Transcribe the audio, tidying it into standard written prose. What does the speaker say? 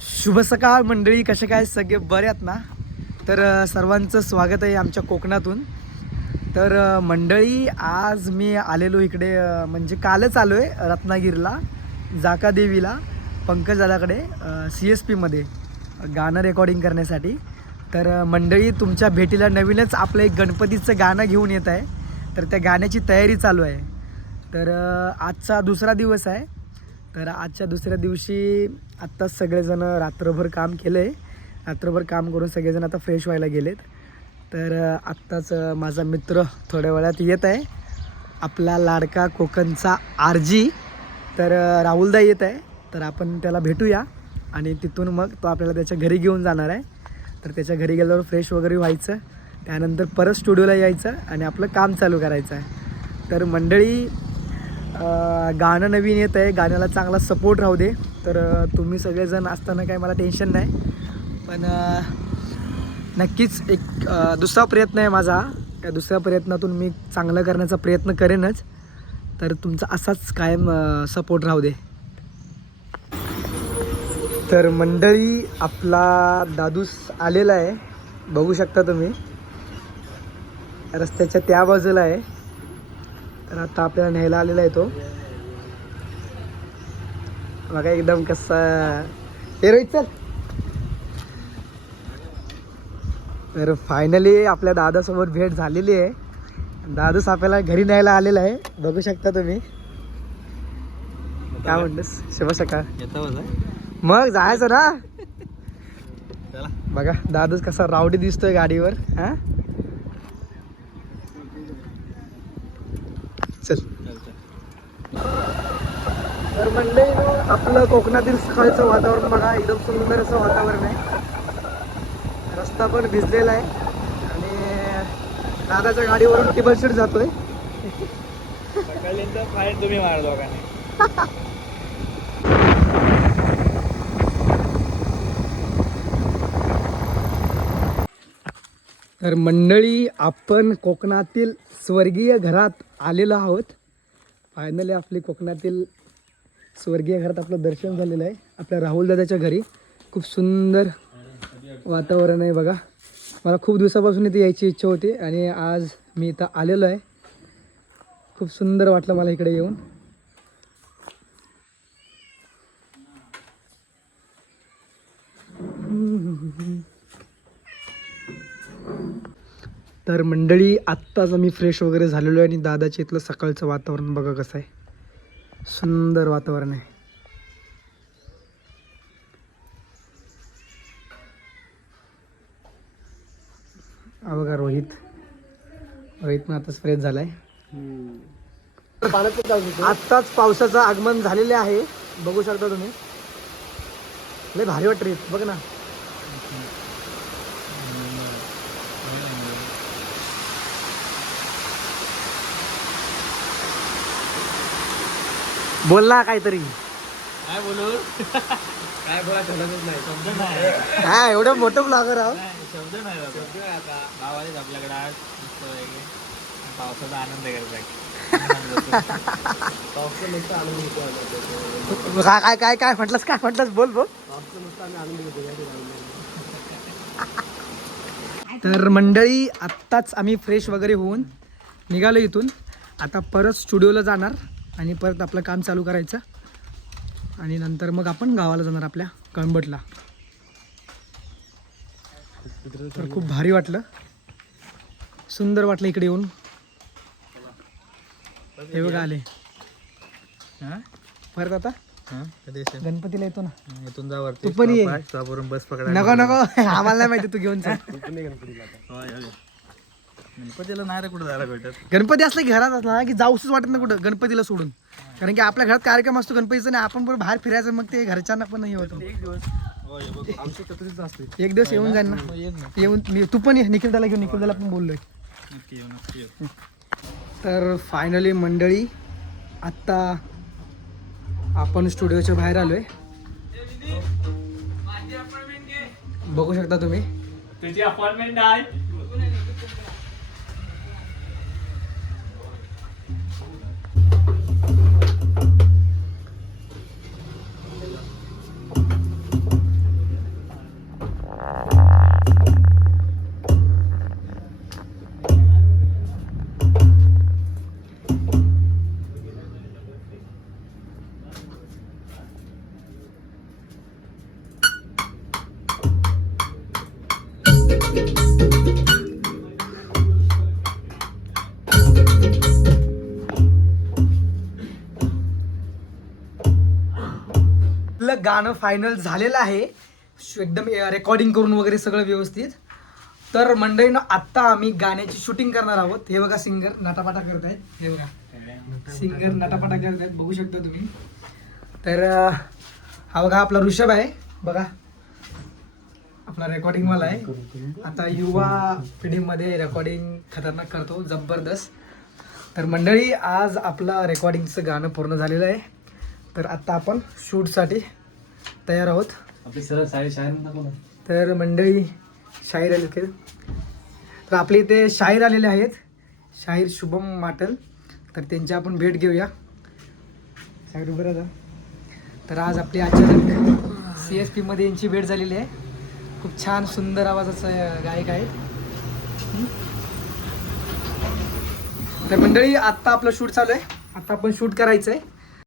शुभ सकाळ मंडळी, कसे काय सगळे बरे आहेत ना? तर सर्वांचं स्वागत आहे आमच्या कोकणातून. तर मंडळी, आज मी आलेलो इकडे म्हणजे कालच आलो आहे रत्नागिरीला, जाका देवीला, पंकज दादाकडे CSPमध्ये गाणं रेकॉर्डिंग करण्यासाठी. तर मंडळी, तुमच्या भेटीला नवीनच आपलं एक गणपतीचं गाणं घेऊन येत आहे. तर त्या गाण्याची तयारी चालू आहे. तर आजचा दुसरा दिवस आहे. तर आजच्या दुसऱ्या दिवशी आत्ताच सगळेजण रात्रभर काम केलं आहे. रात्रभर काम करून सगळेजण आता फ्रेश व्हायला गेलेत. तर आत्ताच माझा मित्र थोड्या वेळात येत आहे, आपला लाडका कोकणचा RG. तर राहुलदा येत आहे. तर आपण त्याला भेटूया आणि तिथून मग तो आपल्याला त्याच्या घरी घेऊन जाणार आहे. तर त्याच्या घरी गेल्यावर फ्रेश वगैरे व्हायचं, त्यानंतर परत स्टुडिओला यायचं आणि आपलं काम चालू करायचं आहे. तर मंडळी, गाणं नवीन येत आहे, गाण्याला चांगला सपोर्ट राहू दे. तर तुम्ही सगळेजण असताना काही मला टेन्शन नाही, पण नक्कीच एक दुसरा प्रयत्न आहे माझा. त्या दुसऱ्या प्रयत्नातून मी चांगलं करण्याचा प्रयत्न करेनच. तर तुमचा असाच कायम सपोर्ट राहू दे. तर मंडळी, आपला दादूस आलेला आहे, बघू शकता तुम्ही, रस्त्याच्या त्या बाजूला आहे. तर आता आपल्याला न्यायला आलेला आहे तो. बघा एकदम कसा रोहित, चल. तर फायनली आपल्या दादासोबत भेट झालेली आहे. दादूस आपल्याला घरी न्यायला आलेला आहे, बघू शकता तुम्ही. काय म्हणतोस? शुभ सकाळ. मग जायचं ना. बघा दादूस कसा रावडी दिसतोय गाडीवर. हा, चल. तर म्हणले आपलं कोकणातील सकाळचं वातावरण बघा, एकदम सुंदर असं वातावरण आहे. रस्ता पण भिजलेला आहे आणि दादाच्या गाडीवरून टेबल शीट जातोय. तुम्ही मार दोघांनी. तर मंडळी, आपण कोकणातील स्वर्गीय घरात आलेलो आहोत. फायनली आपली कोकणातील स्वर्गीय घरात आपलं दर्शन झालेलं आहे, आपल्या राहुल दादाच्या घरी. खूप सुंदर वातावरण आहे बघा. मला खूप दिवसापासून इथे यायची इच्छा होती आणि आज मी इथं आलेलो आहे. खूप सुंदर वाटलं मला इकडे येऊन. तर मंडळी, आत्ताच आम्ही फ्रेश वगैरे झालेलो आहे आणि दादाच्या इथलं सकाळचं वातावरण बघा कसं आहे, सुंदर वातावरण आहे. बघा रोहित पण आताच फ्रेश झालाय. आत्ताच पावसाचं आगमन झालेले आहे, बघू शकता तुम्ही. लय भारी वाटत रे, बघ ना. बोल ना काहीतरी. काय बोलू? काय बोला कळतच नाही, शब्द नाही. हा, एवढं मोठं ब्लॉगर आहो. शब्द नाही आता. गावालेच आपल्याकडे आज पावसाचा आनंद घ्यायचा. पावसाचा नुसता आनंद घेतो. काय काय काय म्हटलंस बोल बोल. पावसाचा नुसता आम्ही आनंद घेतो. तर मंडळी, आत्ताच आम्ही फ्रेश वगैरे होऊन निघालो इथून. आता परत स्टुडिओला जाणार आणि परत आपलं काम चालू करायचं आणि नंतर मग आपण गावाला जाणार आपल्या कळंबटला. तर खूप भारी वाटलं, सुंदर वाटलं इकडे येऊन. हे बघा आले. परत आता गणपतीला येतो ना, इथून जावर तू पण ये. बस पकडा. नको आम्हाला नाही माहिती, तू घेऊन चल. गणपतीला नाही रे कुठं जायला भेटत. गणपती असला की घरात असला ना की जाऊसच वाटत नाही कुठं गणपतीला सोडून. कारण की आपल्या घरात कार्यक्रम असतो गणपतीचा आणि आपण बरोबर बाहेर फिरायचं, मग ते घरच्यांना पण नाही होतं. एक दिवस येऊन जाईल ना, येऊन तू पण ये. निखिलदाला घेऊन, निखिलदाला पण बोललोय. तर फायनली मंडळी, आत्ता आपण स्टुडिओच्या बाहेर आलोय, बघू शकता तुम्ही. तुझी अपॉइंटमेंट आहे. आपलं गाणं फायनल झालेलं आहे. एकदम रेकॉर्डिंग करून वगैरे सगळं व्यवस्थित. तर मंडळीनं आत्ता आम्ही गाण्याची शूटिंग करणार आहोत. हे बघा सिंगर नटापाटा करत आहेत. हे बघा सिंगर नटापाटा करत आहेत, बघू शकता तुम्ही. तर हा बघा आपला ऋषभ आहे बघा, आपला रेकॉर्डिंगवाला आहे. आता युवा पिढीमध्ये रेकॉर्डिंग खतरनाक करतो, जबरदस्त. तर मंडळी आज आपला रेकॉर्डिंगचं गाणं पूर्ण झालेलं आहे. तर आत्ता आपण शूटसाठी तयार आहोत. आपली सरळ साडी शायर तर मंडळी शाहीर आले की, तर आपले इथे शाहीर आलेले आहेत, शाहीर शुभम माटल. तर त्यांची आपण भेट घेऊया. शाहीर उभं राहा. तर आज आपली अचानक CSP मध्ये यांची भेट झालेली आहे. खूप छान सुंदर आवाजाचं गायक आहेत. तर मंडळी आत्ता आपलं शूट चालू आहे. आता आपण शूट करायचं आहे.